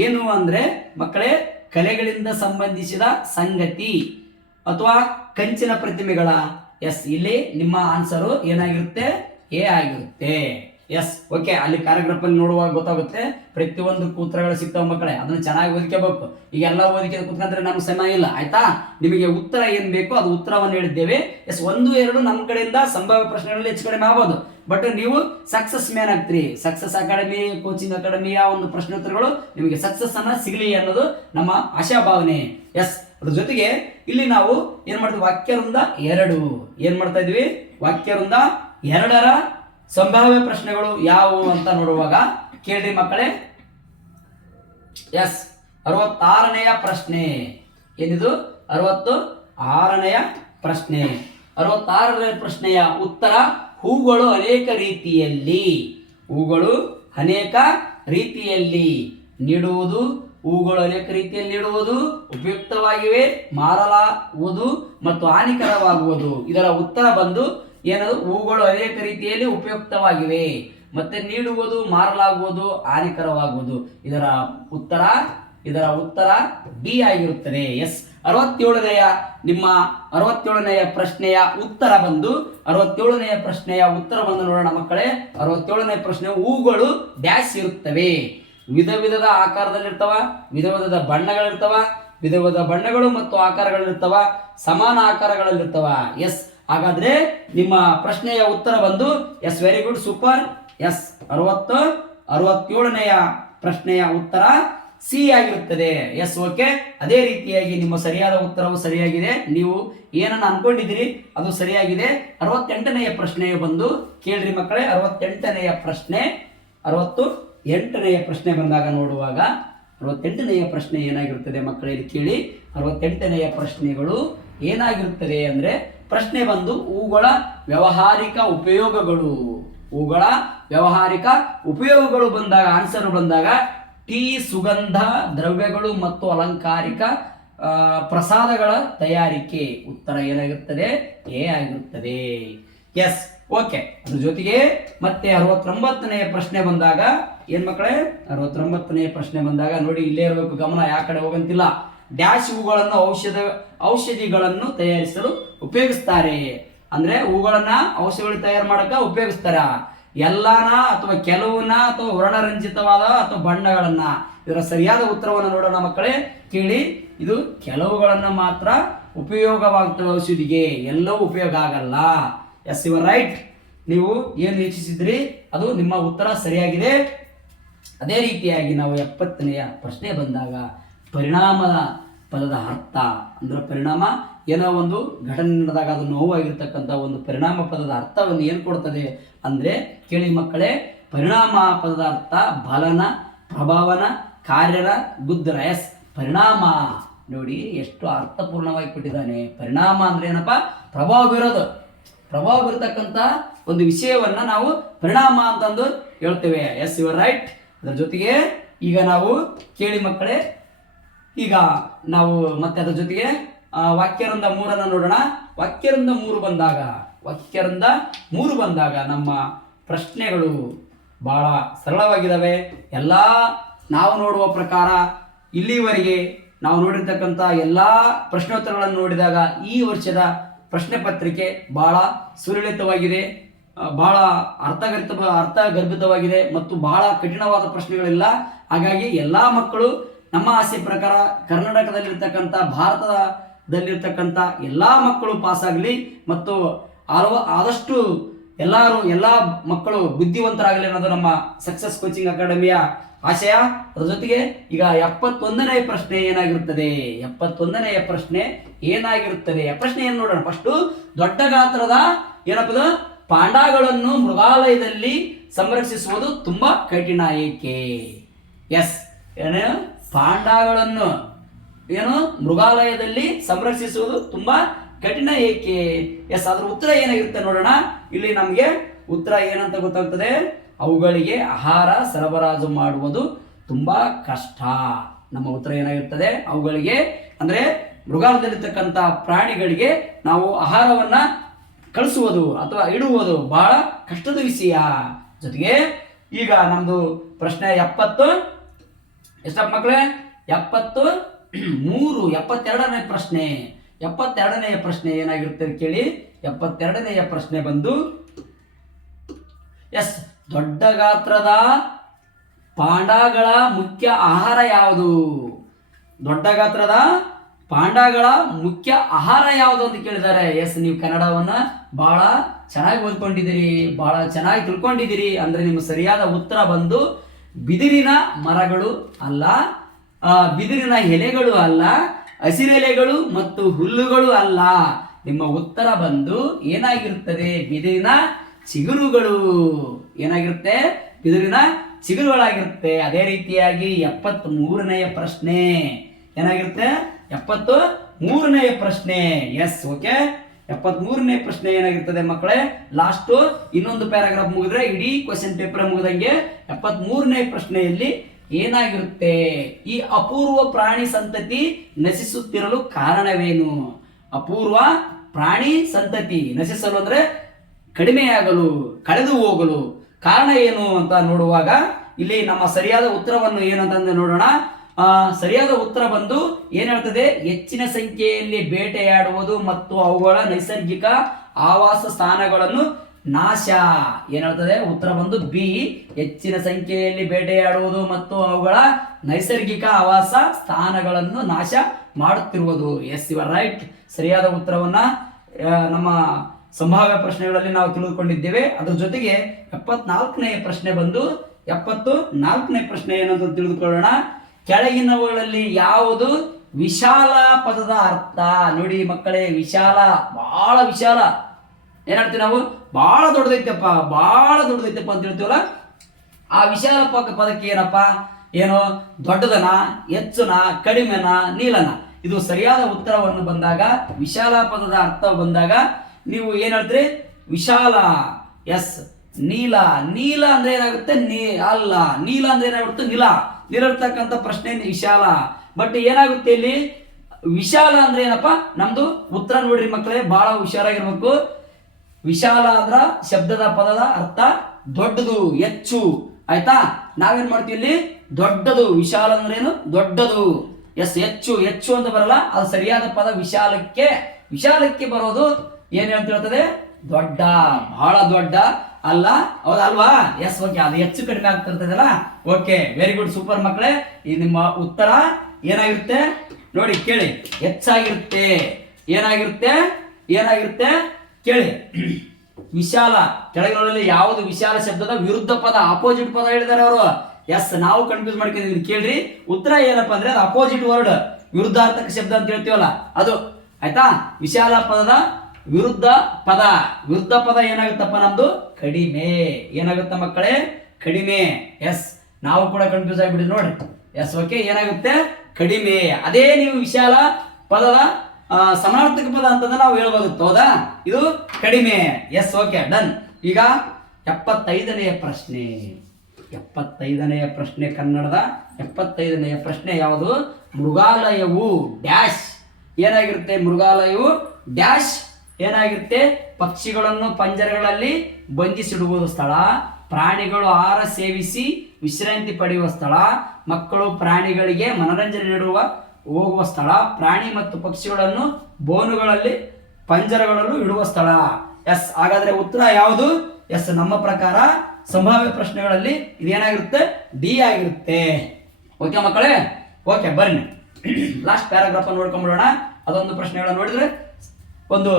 ಏನು ಅಂದ್ರೆ ಮಕ್ಕಳೇ ಕಲೆಗಳಿಂದ ಸಂಬಂಧಿಸಿದ ಸಂಗತಿ, ಅಥವಾ ಕಂಚಿನ ಪ್ರತಿಮೆಗಳ? ಎಸ್, ಇಲ್ಲಿ ನಿಮ್ಮ ಆನ್ಸರು ಏನಾಗಿರುತ್ತೆ? ಎ ಆಗಿರುತ್ತೆ. S, okay. ಅಲ್ಲಿ ಪ್ಯಾರಾಗ್ರಾಫ್ ಅಲ್ಲಿ ನೋಡುವಾಗ ಗೊತ್ತಾಗುತ್ತೆ ಪ್ರತಿಯೊಂದು ಉತ್ತರಗಳು ಸಿಗ್ತಾವ ಮಕ್ಕಳೇ. ಅದನ್ನ ಚೆನ್ನಾಗಿ ಓದಿಕೋಬೇಕು. ಈಗ ಎಲ್ಲ ಓದಿಕೆ ಕೂತ್ಕೊಂಡ್ರೆ ನಮ್ಗೆ ಸಮಯ ಇಲ್ಲ, ಆಯ್ತಾ? ನಿಮಗೆ ಉತ್ತರ ಏನ್ ಬೇಕು ಅದು ಉತ್ತರವನ್ನು ಹೇಳಿದ್ದೇವೆ. ಎಸ್, 1, 2 ನಮ್ಮ ಕಡೆಯಿಂದ ಸಂಭಾವ್ಯ ಪ್ರಶ್ನೆಗಳಲ್ಲಿ ಹೆಚ್ಚು ಕಡಿಮೆ ಆಗ್ಬೋದು. ಬಟ್ ನೀವು ಸಕ್ಸಸ್ ಮ್ಯಾನ್ ಆಗ್ತೀರಿ. ಸಕ್ಸಸ್ ಅಕಾಡೆಮಿ, ಕೋಚಿಂಗ್ ಅಕಾಡೆಮಿಯ ಒಂದು ಪ್ರಶ್ನೋತ್ತರಗಳು ನಿಮಗೆ ಸಕ್ಸಸ್ ಅನ್ನ ಸಿಗಲಿ ಅನ್ನೋದು ನಮ್ಮ ಆಶಾಭಾವನೆ. ಎಸ್, ಅದ್ರ ಜೊತೆಗೆ ಇಲ್ಲಿ ನಾವು ಏನ್ ಮಾಡ್ತೀವಿ? ವಾಕ್ಯವೃಂದ 2 ಏನ್ ಮಾಡ್ತಾ ಇದ್ವಿ? ವಾಕ್ಯವೃಂದ 2ರ ಸಂಭಾವ್ಯ ಪ್ರಶ್ನೆಗಳು ಯಾವುವು ಅಂತ ನೋಡುವಾಗ ಕೇಳ್ರಿ ಮಕ್ಕಳೇ. ಎಸ್, 66ನೆಯ ಪ್ರಶ್ನೆ ಏನಿದು? 66ನೆಯ ಪ್ರಶ್ನೆ. 66ನೇ ಪ್ರಶ್ನೆಯ ಉತ್ತರ: ಹೂಗಳು ಅನೇಕ ರೀತಿಯಲ್ಲಿ. ಹೂಗಳು ಅನೇಕ ರೀತಿಯಲ್ಲಿ ನೀಡುವುದು. ಹೂಗಳು ಅನೇಕ ರೀತಿಯಲ್ಲಿ ನೀಡುವುದು, ಉಪಯುಕ್ತವಾಗಿವೆ, ಮಾರಲಾಗುವುದು ಮತ್ತು ಹಾನಿಕರವಾಗುವುದು. ಇದರ ಉತ್ತರ ಬಂದು ಏನದು? ಹೂಗಳು ಅನೇಕ ರೀತಿಯಲ್ಲಿ ಉಪಯುಕ್ತವಾಗಿವೆ, ಮತ್ತೆ ನೀಡುವುದು, ಮಾರಲಾಗುವುದು, ಹಾನಿಕರವಾಗುವುದು. ಇದರ ಉತ್ತರ ಬಿ ಆಗಿರುತ್ತದೆ. ಎಸ್, 67ನೆಯ ನಿಮ್ಮ 67ನೆಯ ಪ್ರಶ್ನೆಯ ಉತ್ತರ ಬಂದು 67ನೆಯ ಪ್ರಶ್ನೆಯ ಉತ್ತರ ಬಂದು ನೋಡೋಣ ಮಕ್ಕಳೇ. 67ನೇ ಪ್ರಶ್ನೆ: ಹೂಗಳು ಡ್ಯಾಶ್ ಇರುತ್ತವೆ. ವಿಧ ವಿಧದ ಆಕಾರದಲ್ಲಿರ್ತಾವ, ವಿಧ ವಿಧದ ಬಣ್ಣಗಳಿರ್ತಾವ, ವಿಧ ವಿಧ ಬಣ್ಣಗಳು ಮತ್ತು ಆಕಾರಗಳಿರ್ತಾವ, ಸಮಾನ ಆಕಾರಗಳಲ್ಲಿರ್ತಾವ. ಎಸ್, ಹಾಗಾದ್ರೆ ನಿಮ್ಮ ಪ್ರಶ್ನೆಯ ಉತ್ತರ ಬಂದು yes, very good, super. Yes, 67ನೆಯ ಪ್ರಶ್ನೆಯ ಉತ್ತರ ಸಿ ಆಗಿರುತ್ತದೆ. Yes, okay. ಅದೇ ರೀತಿಯಾಗಿ ನಿಮ್ಮ ಸರಿಯಾದ ಉತ್ತರವು ಸರಿಯಾಗಿದೆ. ನೀವು ಏನನ್ನ ಅನ್ಕೊಂಡಿದ್ದೀರಿ ಅದು ಸರಿಯಾಗಿದೆ. 68ನೆಯ ಪ್ರಶ್ನೆಯು ಬಂದು ಕೇಳ್ರಿ ಮಕ್ಕಳೇ. 68ನೆಯ ಪ್ರಶ್ನೆ ಬಂದಾಗ ನೋಡುವಾಗ 68ನೆಯ ಪ್ರಶ್ನೆ ಏನಾಗಿರುತ್ತದೆ ಮಕ್ಕಳೇ? ಕೇಳಿ. 68ನೆಯ ಪ್ರಶ್ನೆಗಳು ಏನಾಗಿರುತ್ತದೆ ಅಂದ್ರೆ, ಪ್ರಶ್ನೆ ಬಂದು ಹೂಗಳ ವ್ಯಾವಹಾರಿಕ ಉಪಯೋಗಗಳು. ಹೂಗಳ ವ್ಯಾವಹಾರಿಕ ಉಪಯೋಗಗಳು ಬಂದಾಗ ಆನ್ಸರ್ ಬಂದಾಗ ಟೀ, ಸುಗಂಧ ದ್ರವ್ಯಗಳು ಮತ್ತು ಅಲಂಕಾರಿಕ ಪ್ರಸಾದಗಳ ತಯಾರಿಕೆ. ಉತ್ತರ ಏನಾಗಿರುತ್ತದೆ? ಎ ಆಗಿರುತ್ತದೆ. Yes, okay. ಅದ್ರ ಜೊತೆಗೆ ಮತ್ತೆ 69ನೆಯ ಪ್ರಶ್ನೆ ಬಂದಾಗ ಏನ್ ಮಕ್ಕಳೇ? 69ನೆಯ ಪ್ರಶ್ನೆ ಬಂದಾಗ ನೋಡಿ, ಇಲ್ಲೇ ಇರಬೇಕು ಗಮನ, ಯಾ ಕಡೆ ಹೋಗಂತಿಲ್ಲ. ಡ್ಯಾಶ್ ಹೂಗಳನ್ನು ಔಷಧಿಗಳನ್ನು ತಯಾರಿಸಲು ಉಪಯೋಗಿಸ್ತಾರೆ. ಅಂದ್ರೆ ಹೂಗಳನ್ನ ಔಷಧಿಗಳು ತಯಾರು ಮಾಡಕ ಉಪಯೋಗಿಸ್ತಾರ. ಎಲ್ಲಾನ ಅಥವಾ ಕೆಲವನ್ನ ಅಥವಾ ವರ್ಣರಂಜಿತವಾದ ಅಥವಾ ಬಣ್ಣಗಳನ್ನ. ಇದರ ಸರಿಯಾದ ಉತ್ತರವನ್ನು ನೋಡೋಣ ಮಕ್ಕಳೇ. ಕೇಳಿ. ಇದು ಕೆಲವುಗಳನ್ನ ಮಾತ್ರ ಉಪಯೋಗವಾಗ್ತವೆ ಔಷಧಿಗೆ, ಎಲ್ಲವೂ ಉಪಯೋಗ ಆಗಲ್ಲ. Yes, you're right. ನೀವು ಏನು ಯೋಚಿಸಿದ್ರಿ ಅದು ನಿಮ್ಮ ಉತ್ತರ ಸರಿಯಾಗಿದೆ. ಅದೇ ರೀತಿಯಾಗಿ ನಾವು 70ನೆಯ ಪ್ರಶ್ನೆ ಬಂದಾಗ ಪರಿಣಾಮದ ಪದದ ಅರ್ಥ ಅಂದ್ರೆ, ಪರಿಣಾಮ ಏನೋ ಒಂದು ಘಟನೆ ನಡೆದಾಗ ಅದು ನೋವಾಗಿರ್ತಕ್ಕಂಥ ಒಂದು ಪರಿಣಾಮ ಪದದ ಅರ್ಥವನ್ನು ಏನು ಕೊಡ್ತದೆ ಅಂದ್ರೆ, ಕೇಳಿ ಮಕ್ಕಳೇ. ಪರಿಣಾಮ ಪದದ ಅರ್ಥ ಬಲನ, ಪ್ರಭಾವನ, ಕಾರ್ಯರ, ಗುದ್ದರ. ಎಸ್, ಪರಿಣಾಮ ನೋಡಿ ಎಷ್ಟು ಅರ್ಥಪೂರ್ಣವಾಗಿ ಕೊಟ್ಟಿದ್ದಾನೆ. ಪರಿಣಾಮ ಅಂದ್ರೆ ಏನಪ್ಪಾ? ಪ್ರಭಾವ ಬೀರತಕ್ಕಂಥ ಒಂದು ವಿಷಯವನ್ನ ನಾವು ಪರಿಣಾಮ ಅಂತಂದು ಹೇಳ್ತೇವೆ. Yes, you're right. ಅದರ ಜೊತೆಗೆ ಈಗ ನಾವು ಕೇಳಿ ಮಕ್ಕಳೇ, ಈಗ ನಾವು ಮತ್ತೆ ಅದರ ಜೊತೆಗೆ ವಾಕ್ಯವೃಂದ 3 ನೋಡೋಣ. ವಾಕ್ಯವೃಂದ 3 ಬಂದಾಗ ನಮ್ಮ ಪ್ರಶ್ನೆಗಳು ಬಹಳ ಸರಳವಾಗಿದ್ದಾವೆ. ಎಲ್ಲ ನಾವು ನೋಡುವ ಪ್ರಕಾರ ಇಲ್ಲಿವರೆಗೆ ನಾವು ನೋಡಿರ್ತಕ್ಕಂಥ ಎಲ್ಲ ಪ್ರಶ್ನೋತ್ತರಗಳನ್ನು ನೋಡಿದಾಗ ಈ ವರ್ಷದ ಪ್ರಶ್ನೆ ಪತ್ರಿಕೆ ಬಹಳ ಸುಲಲಿತವಾಗಿದೆ, ಬಹಳ ಅರ್ಥಗರ್ಭಿತವಾಗಿದೆ ಮತ್ತು ಬಹಳ ಕಠಿಣವಾದ ಪ್ರಶ್ನೆಗಳಿಲ್ಲ. ಹಾಗಾಗಿ ಎಲ್ಲ ಮಕ್ಕಳು ನಮ್ಮ ಆಸೆ ಪ್ರಕಾರ ಕರ್ನಾಟಕದಲ್ಲಿರ್ತಕ್ಕಂಥ, ಭಾರತದಲ್ಲಿರ್ತಕ್ಕಂಥ ಎಲ್ಲ ಮಕ್ಕಳು ಪಾಸ್ ಆಗಲಿ ಮತ್ತು ಆದಷ್ಟು ಎಲ್ಲ ಮಕ್ಕಳು ಬುದ್ಧಿವಂತರಾಗಲಿ ಅನ್ನೋದು ನಮ್ಮ ಸಕ್ಸಸ್ ಕೋಚಿಂಗ್ ಅಕಾಡೆಮಿಯ ಆಶಯ. ಅದರ ಜೊತೆಗೆ ಈಗ 71ನೇ ಪ್ರಶ್ನೆ ಏನಾಗಿರುತ್ತದೆ? 71ನೆಯ ಪ್ರಶ್ನೆ ಏನಾಗಿರುತ್ತದೆ? ಪ್ರಶ್ನೆ ಏನು ನೋಡೋಣ. ಫಸ್ಟ್, ದೊಡ್ಡ ಗಾತ್ರದ ಏನಪ್ಪದ ಪಾಂಡಾಗಳನ್ನು ಮೃಗಾಲಯದಲ್ಲಿ ಸಂರಕ್ಷಿಸುವುದು ತುಂಬಾ ಕಠಿಣ ಏಕೆ? ಎಸ್, ಏನು ಪಾಂಡಾಗಳನ್ನು ಮೃಗಾಲಯದಲ್ಲಿ ಸಂರಕ್ಷಿಸುವುದು ತುಂಬಾ ಕಠಿಣ ಏಕೆ? ಎಸ್, ಅದ್ರ ಉತ್ತರ ಏನಾಗಿರುತ್ತೆ ನೋಡೋಣ. ಇಲ್ಲಿ ನಮಗೆ ಉತ್ತರ ಏನಂತ ಗೊತ್ತಾಗ್ತದೆ. ಅವುಗಳಿಗೆ ಆಹಾರ ಸರಬರಾಜು ಮಾಡುವುದು ತುಂಬಾ ಕಷ್ಟ. ನಮ್ಮ ಉತ್ತರ ಏನಾಗಿರ್ತದೆ? ಅವುಗಳಿಗೆ ಅಂದ್ರೆ ಮೃಗಾಲಯದಲ್ಲಿರ್ತಕ್ಕಂಥ ಪ್ರಾಣಿಗಳಿಗೆ ನಾವು ಆಹಾರವನ್ನ ಕಳಿಸುವುದು ಅಥವಾ ಇಡುವುದು ಬಹಳ ಕಷ್ಟದ ವಿಷಯ. ಜೊತೆಗೆ ಈಗ ನಮ್ದು ಪ್ರಶ್ನೆ 70 ಎಷ್ಟಪ್ಪ ಮಕ್ಕಳೇ? 72ನೇ ಪ್ರಶ್ನೆ. 72ನೆಯ ಪ್ರಶ್ನೆ ಏನಾಗಿರುತ್ತೆ ಕೇಳಿ. 72ನೆಯ ಪ್ರಶ್ನೆ ಬಂದು ಎಸ್, ದೊಡ್ಡ ಗಾತ್ರದ ಪಾಂಡಾಗಳ ಮುಖ್ಯ ಆಹಾರ ಯಾವುದು? ದೊಡ್ಡ ಗಾತ್ರದ ಪಾಂಡಾಗಳ ಮುಖ್ಯ ಆಹಾರ ಯಾವುದು ಅಂತ ಕೇಳಿದ್ದಾರೆ. ಎಸ್, ನೀವು ಕನ್ನಡವನ್ನ ಬಹಳ ಚೆನ್ನಾಗಿ ಓದ್ಕೊಂಡಿದ್ದೀರಿ, ಬಹಳ ಚೆನ್ನಾಗಿ ತಿಳ್ಕೊಂಡಿದ್ದೀರಿ. ಅಂದ್ರೆ ನಿಮ್ಮ ಸರಿಯಾದ ಉತ್ತರ ಬಂದು ಬಿದಿರಿನ ಮರಗಳು ಅಲ್ಲ, ಬಿದಿರಿನ ಎಲೆಗಳು ಅಲ್ಲ, ಹಸಿರೆಲೆಗಳು ಮತ್ತು ಹುಲ್ಲುಗಳು ಅಲ್ಲ. ನಿಮ್ಮ ಉತ್ತರ ಬಂದು ಏನಾಗಿರುತ್ತದೆ? ಬಿದಿರಿನ ಚಿಗುರುಗಳು. ಏನಾಗಿರುತ್ತೆ? ಬಿದಿರಿನ ಚಿಗುರುಗಳಾಗಿರುತ್ತೆ. ಅದೇ ರೀತಿಯಾಗಿ 73ನೆಯ ಪ್ರಶ್ನೆ ಏನಾಗಿರುತ್ತೆ? 73ನೆಯ ಪ್ರಶ್ನೆ. S, okay. 73ನೇ ಪ್ರಶ್ನೆ ಏನಾಗಿರ್ತದೆ ಮಕ್ಕಳೇ? ಲಾಸ್ಟ್ ಇನ್ನೊಂದು ಪ್ಯಾರಾಗ್ರಾಫ್ ಮುಗಿದ್ರೆ ಇಡೀ ಕ್ವಶನ್ ಪೇಪರ್ ಮುಗಿದಂಗೆ 73ನೇ ಪ್ರಶ್ನೆಯಲ್ಲಿ ಏನಾಗಿರುತ್ತೆ? ಈ ಅಪೂರ್ವ ಪ್ರಾಣಿ ಸಂತತಿ ನಶಿಸುತ್ತಿರಲು ಕಾರಣವೇನು? ಅಪೂರ್ವ ಪ್ರಾಣಿ ಸಂತತಿ ನಶಿಸಲು ಅಂದ್ರೆ ಕಡಿಮೆಯಾಗಲು, ಕಳೆದು ಹೋಗಲು ಕಾರಣ ಏನು ಅಂತ ನೋಡುವಾಗ ಇಲ್ಲಿ ನಮ್ಮ ಸರಿಯಾದ ಉತ್ತರವನ್ನು ಏನಂತಂದ್ರೆ ನೋಡೋಣ. ಸರಿಯಾದ ಉತ್ತರ ಬಂದು ಏನ್ ಹೇಳ್ತದೆ? ಹೆಚ್ಚಿನ ಸಂಖ್ಯೆಯಲ್ಲಿ ಬೇಟೆಯಾಡುವುದು ಮತ್ತು ಅವುಗಳ ನೈಸರ್ಗಿಕ ಆವಾಸ ಸ್ಥಾನಗಳನ್ನು ನಾಶ. ಏನ್ ಹೇಳ್ತದೆ? ಉತ್ತರ ಬಂದು ಬಿ, ಹೆಚ್ಚಿನ ಸಂಖ್ಯೆಯಲ್ಲಿ ಬೇಟೆಯಾಡುವುದು ಮತ್ತು ಅವುಗಳ ನೈಸರ್ಗಿಕ ಆವಾಸ ಸ್ಥಾನಗಳನ್ನು ನಾಶ ಮಾಡುತ್ತಿರುವುದು. Yes, you are right. ಸರಿಯಾದ ಉತ್ತರವನ್ನ ನಮ್ಮ ಸಂಭಾವ್ಯ ಪ್ರಶ್ನೆಗಳಲ್ಲಿ ನಾವು ತಿಳಿದುಕೊಂಡಿದ್ದೇವೆ. ಅದ್ರ ಜೊತೆಗೆ 74ನೆಯ ಪ್ರಶ್ನೆ ಬಂದು 74ನೇ ಪ್ರಶ್ನೆ ಏನಂತ ತಿಳಿದುಕೊಳ್ಳೋಣ. ಕೆಳಗಿನವುಗಳಲ್ಲಿ ಯಾವುದು ವಿಶಾಲ ಪದದ ಅರ್ಥ? ನೋಡಿ ಮಕ್ಕಳೇ, ವಿಶಾಲ, ಬಹಳ ವಿಶಾಲ. ಏನ್ ಹೇಳ್ತೀವಿ ನಾವು? ಬಹಳ ದೊಡ್ಡದೈತಪ್ಪ, ಬಹಳ ದೊಡ್ಡದೈತಪ್ಪ ಅಂತ ಹೇಳ್ತೀವಲ್ಲ. ಆ ವಿಶಾಲ ಪದಕ್ಕೆ ಏನಪ್ಪ? ಏನು? ದೊಡ್ಡದನ, ಹೆಚ್ಚುನ, ಕಡಿಮೆನ, ನೀಲನ? ಇದು ಸರಿಯಾದ ಉತ್ತರವನ್ನು ಬಂದಾಗ, ವಿಶಾಲ ಪದದ ಅರ್ಥ ಬಂದಾಗ ನೀವು ಏನ್ ಹೇಳ್ತೀರಿ? ವಿಶಾಲ. ಎಸ್, ನೀಲ. ನೀಲ ಅಂದ್ರೆ ಏನಾಗುತ್ತೆ? ಅಲ್ಲ, ನೀಲ ಅಂದ್ರೆ ಏನಾಗುತ್ತೆ? ನಿಲ. ನಿರರ್ತಕ್ಕಂಥ ಪ್ರಶ್ನೆ ವಿಶಾಲ. ಬಟ್ ಏನಾಗುತ್ತೆ ಇಲ್ಲಿ? ವಿಶಾಲ ಅಂದ್ರೆ ಏನಪ್ಪ? ನಮ್ದು ಉತ್ತರ ನೋಡ್ರಿ ಮಕ್ಕಳೇ, ಬಹಳ ಹುಷಾರಾಗಿರ್ಬೇಕು. ವಿಶಾಲ ಅಂದ್ರ ಶಬ್ದದ ಪದದ ಅರ್ಥ ದೊಡ್ಡದು, ಹೆಚ್ಚು. ಆಯ್ತಾ? ನಾವೇನ್ ಮಾಡ್ತೀವಿ ಇಲ್ಲಿ? ದೊಡ್ಡದು. ವಿಶಾಲ ಅಂದ್ರೆ ಏನು? ದೊಡ್ಡದು. ಎಸ್, ಹೆಚ್ಚು. ಹೆಚ್ಚು ಅಂತ ಬರಲ್ಲ, ಅದು ಸರಿಯಾದ ಪದ ವಿಶಾಲಕ್ಕೆ. ವಿಶಾಲಕ್ಕೆ ಬರೋದು ಏನ್ ಹೇಳ್ತಿರ್ತದೆ? ದೊಡ್ಡ, ಬಹಳ ದೊಡ್ಡ ಅಲ್ಲ. ಹೌದಲ್ವಾ? Yes, okay. ಅದು ಹೆಚ್ಚು ಕಡಿಮೆ ಆಗ್ತಿರ್ತದಲ್ಲ. ಓಕೆ, ವೆರಿ ಗುಡ್, ಸೂಪರ್ ಮಕ್ಕಳೇ. ಈ ನಿಮ್ಮ ಉತ್ತರ ಏನಾಗಿರುತ್ತೆ ನೋಡಿ, ಕೇಳಿ. ಹೆಚ್ಚಾಗಿರುತ್ತೆ. ಏನಾಗಿರುತ್ತೆ? ಏನಾಗಿರುತ್ತೆ ಕೇಳಿ. ವಿಶಾಲ. ಕೆಳಗಿನಲ್ಲಿ ಯಾವುದು ವಿಶಾಲ ಶಬ್ದದ ವಿರುದ್ಧ ಪದ, ಅಪೋಸಿಟ್ ಪದ ಹೇಳಿದ್ದಾರೆ ಅವರು. ಎಸ್, ನಾವು ಕನ್ಫ್ಯೂಸ್ ಮಾಡ್ಕೊಂಡಿದ್ದೀವಿ. ಕೇಳ್ರಿ, ಉತ್ತರ ಏನಪ್ಪಾ ಅಂದ್ರೆ ಅದು ಅಪೋಸಿಟ್ ವರ್ಡ್, ವಿರುದ್ಧಾರ್ಥಕ ಶಬ್ದ ಅಂತ ಹೇಳ್ತೀವಲ್ಲ ಅದು. ಆಯ್ತಾ? ವಿಶಾಲ ಪದದ ವಿರುದ್ಧ ಪದ. ವಿರುದ್ಧ ಪದ ಏನಾಗುತ್ತಪ್ಪ? ನಮ್ದು ಕಡಿಮೆ. ಏನಾಗುತ್ತೆ ಮಕ್ಕಳೇ? ಕಡಿಮೆ. ಎಸ್, ನಾವು ಕೂಡ ಕನ್ಫ್ಯೂಸ್ ಆಗಿಬಿಟ್ಟಿದ್ವಿ ನೋಡ್ರಿ. Yes, okay. ಏನಾಗುತ್ತೆ? ಕಡಿಮೆ. ಅದೇ ನೀವು ವಿಶಾಲ ಪದದ ಸಮಾನಾರ್ಥಕ ಪದ ಅಂತಂದ್ರೆ ನಾವು ಹೇಳ್ಬೋದಿತ್ತು. ಹೌದಾ? ಇದು ಕಡಿಮೆ. Yes, okay, done. ಈಗ 75ನೆಯ ಪ್ರಶ್ನೆ. 75ನೆಯ ಪ್ರಶ್ನೆ, ಕನ್ನಡದ 75ನೆಯ ಪ್ರಶ್ನೆ ಯಾವುದು? ಮೃಗಾಲಯವು ಡ್ಯಾಶ್. ಏನಾಗಿರುತ್ತೆ? ಮೃಗಾಲಯವು ಡ್ಯಾಶ್ ಏನಾಗಿರುತ್ತೆ? ಪಕ್ಷಿಗಳನ್ನು ಪಂಜರಗಳಲ್ಲಿ ಬಂಧಿಸಿಡುವುದು ಸ್ಥಳ, ಪ್ರಾಣಿಗಳು ಆಹಾರ ಸೇವಿಸಿ ವಿಶ್ರಾಂತಿ ಪಡೆಯುವ ಸ್ಥಳ, ಮಕ್ಕಳು ಪ್ರಾಣಿಗಳಿಗೆ ಮನರಂಜನೆ ನೀಡುವ ಹೋಗುವ ಸ್ಥಳ, ಪ್ರಾಣಿ ಮತ್ತು ಪಕ್ಷಿಗಳನ್ನು ಬೋನುಗಳಲ್ಲಿ ಪಂಜರಗಳಲ್ಲೂ ಇಡುವ ಸ್ಥಳ. ಎಸ್, ಹಾಗಾದ್ರೆ ಉತ್ತರ ಯಾವುದು? ಎಸ್, ನಮ್ಮ ಪ್ರಕಾರ ಸಂಭಾವ್ಯ ಪ್ರಶ್ನೆಗಳಲ್ಲಿ ಇದೇನಾಗಿರುತ್ತೆ? ಡಿ ಆಗಿರುತ್ತೆ. ಓಕೆ ಮಕ್ಕಳೇ? ಓಕೆ, ಬನ್ನಿ ಲಾಸ್ಟ್ ಪ್ಯಾರಾಗ್ರಾಫ್ ನೋಡ್ಕೊಂಡ್ಬಿಡೋಣ. ಅದೊಂದು ಪ್ರಶ್ನೆಗಳನ್ನು ನೋಡಿದ್ರೆ ಒಂದು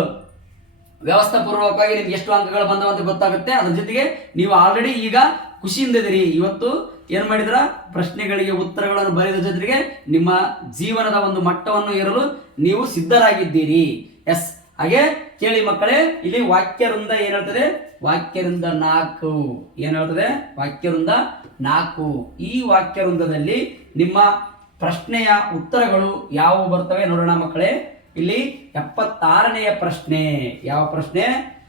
ವ್ಯವಸ್ಥಾಪೂರ್ವಕವಾಗಿ ನಿಮ್ಗೆ ಎಷ್ಟು ಅಂಕಗಳು ಬಂದವು ಅಂತ ಗೊತ್ತಾಗುತ್ತೆ. ಅದ್ರ ಜೊತೆಗೆ ನೀವು ಆಲ್ರೆಡಿ ಈಗ ಖುಷಿಯಿಂದ ಇದೀರಿ. ಇವತ್ತು ಏನ್ ಮಾಡಿದ್ರ? ಪ್ರಶ್ನೆಗಳಿಗೆ ಉತ್ತರಗಳನ್ನು ಬರೆದ ಜೊತೆಗೆ ನಿಮ್ಮ ಜೀವನದ ಒಂದು ಮಟ್ಟವನ್ನು ಏರಲು ನೀವು ಸಿದ್ಧರಾಗಿದ್ದೀರಿ. ಎಸ್, ಹಾಗೆ ಕೇಳಿ ಮಕ್ಕಳೇ, ಇಲ್ಲಿ ವಾಕ್ಯವೃಂದ ಏನ್ ಹೇಳ್ತದೆ? ವಾಕ್ಯವೃಂದ 4 ಏನ್ ಹೇಳ್ತದೆ? ವಾಕ್ಯವೃಂದ 4. ಈ ವಾಕ್ಯವೃಂದದಲ್ಲಿ ನಿಮ್ಮ ಪ್ರಶ್ನೆಯ ಉತ್ತರಗಳು ಯಾವುವು ಬರ್ತವೆ ನೋಡೋಣ ಮಕ್ಕಳೇ. ಇಲ್ಲಿ 76ನೆಯ ಪ್ರಶ್ನೆ. ಯಾವ ಪ್ರಶ್ನೆ?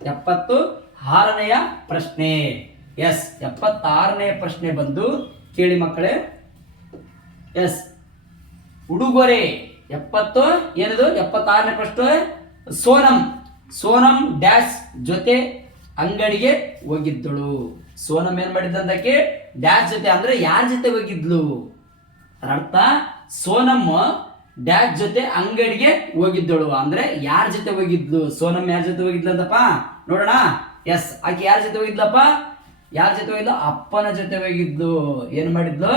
76ನೆಯ ಪ್ರಶ್ನೆ. ಎಸ್, 76ನೆಯ ಪ್ರಶ್ನೆ ಬಂದು ಕೇಳಿ ಮಕ್ಕಳೇ. ಎಸ್, ಉಡುಗೊರೆ 70 ಏನದು? 76ನೇ ಪ್ರಶ್ನೆ. ಸೋನಂ ಡ್ಯಾಶ್ ಜೊತೆ ಅಂಗಡಿಗೆ ಹೋಗಿದ್ದಳು. ಸೋನಂ ಏನ್ ಮಾಡಿದ್ದಂತಕ್ಕೆ? ಡ್ಯಾಶ್ ಜೊತೆ ಅಂದ್ರೆ ಯಾರ ಜೊತೆ ಹೋಗಿದ್ಲು? ಅರ್ಥ, ಸೋನಮ್ಮ ಡ್ಯಾಶ್ ಜೊತೆ ಅಂಗಡಿಗೆ ಹೋಗಿದ್ದಳು. ಅಂದ್ರೆ ಯಾರ ಜೊತೆ ಹೋಗಿದ್ಲು? ಸೋನಮ್ ಯಾರ ಜೊತೆ ಹೋಗಿದ್ಲಂತಪ್ಪ ನೋಡೋಣ. ಎಸ್, ಆಕೆ ಯಾರ ಜೊತೆ ಹೋಗಿದ್ಲಪ್ಪ? ಯಾರ ಜೊತೆ ಹೋಗಿದ್ಲು? ಅಪ್ಪನ ಜೊತೆ ಹೋಗಿದ್ಲು. ಏನ್ ಮಾಡಿದ್ಲು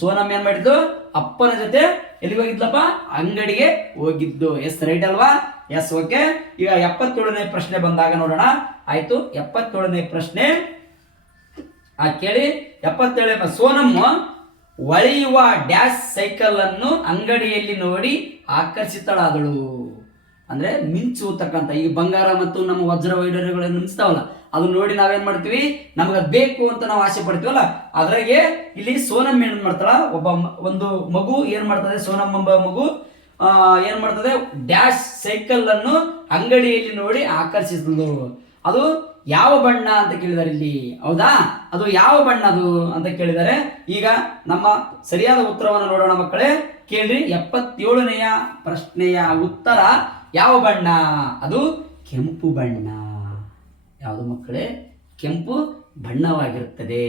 ಸೋನಮ್? ಏನ್ ಮಾಡಿದ್ಲು? ಅಪ್ಪನ ಜೊತೆ ಎಲ್ಲಿಗೆ ಹೋಗಿದ್ಲಪ್ಪ? ಅಂಗಡಿಗೆ ಹೋಗಿದ್ದು. ಎಸ್, ರೈಟ್ ಅಲ್ವಾ? Yes, okay. ಈಗ 77ನೇ ಪ್ರಶ್ನೆ ಬಂದಾಗ ನೋಡೋಣ. ಆಯ್ತು, 77ನೇ ಪ್ರಶ್ನೆ ಕೇಳಿ. 77 ಸೋನಮ್ಮ ಒಳೆಯುವ ಡ್ಯಾಶ್ ಸೈಕಲ್ ಅನ್ನು ಅಂಗಡಿಯಲ್ಲಿ ನೋಡಿ ಆಕರ್ಷಿತಳಾದಳು. ಅಂದ್ರೆ ಮಿಂಚುತಕ್ಕಂಥ ಈ ಬಂಗಾರ ಮತ್ತು ನಮ್ಮ ವಜ್ರ ವೈಡೂರ್ಯಗಳನ್ನು ಮಿಂಚ್ತಾವಲ್ಲ, ಅದು ನೋಡಿ ನಾವೇನ್ ಮಾಡ್ತೀವಿ, ನಮ್ಗೆ ಅದು ಬೇಕು ಅಂತ ನಾವು ಆಸೆ ಪಡ್ತೀವಲ್ಲ. ಅದ್ರಾಗೆ ಇಲ್ಲಿ ಸೋನಮ್ ಏನ್ ಮಾಡ್ತಾಳ, ಒಂದು ಮಗು ಏನ್ ಮಾಡ್ತದೆ, ಸೋನಮ್ ಎಂಬ ಮಗು ಏನ್ ಮಾಡ್ತದೆ, ಡ್ಯಾಶ್ ಸೈಕಲ್ ಅನ್ನು ಅಂಗಡಿಯಲ್ಲಿ ನೋಡಿ ಆಕರ್ಷಿಸಿದ್ಲು. ಅದು ಯಾವ ಬಣ್ಣ ಅಂತ ಕೇಳಿದಾರೆ ಇಲ್ಲಿ, ಹೌದಾ? ಅದು ಯಾವ ಬಣ್ಣ ಅದು ಅಂತ ಕೇಳಿದ್ದಾರೆ. ಈಗ ನಮ್ಮ ಸರಿಯಾದ ಉತ್ತರವನ್ನು ನೋಡೋಣ ಮಕ್ಕಳೇ. ಕೇಳ್ರಿ, 77ನೆಯ ಪ್ರಶ್ನೆಯ ಉತ್ತರ ಯಾವ ಬಣ್ಣ? ಅದು ಕೆಂಪು ಬಣ್ಣ. ಯಾವುದು ಮಕ್ಕಳೇ? ಕೆಂಪು ಬಣ್ಣವಾಗಿರುತ್ತದೆ.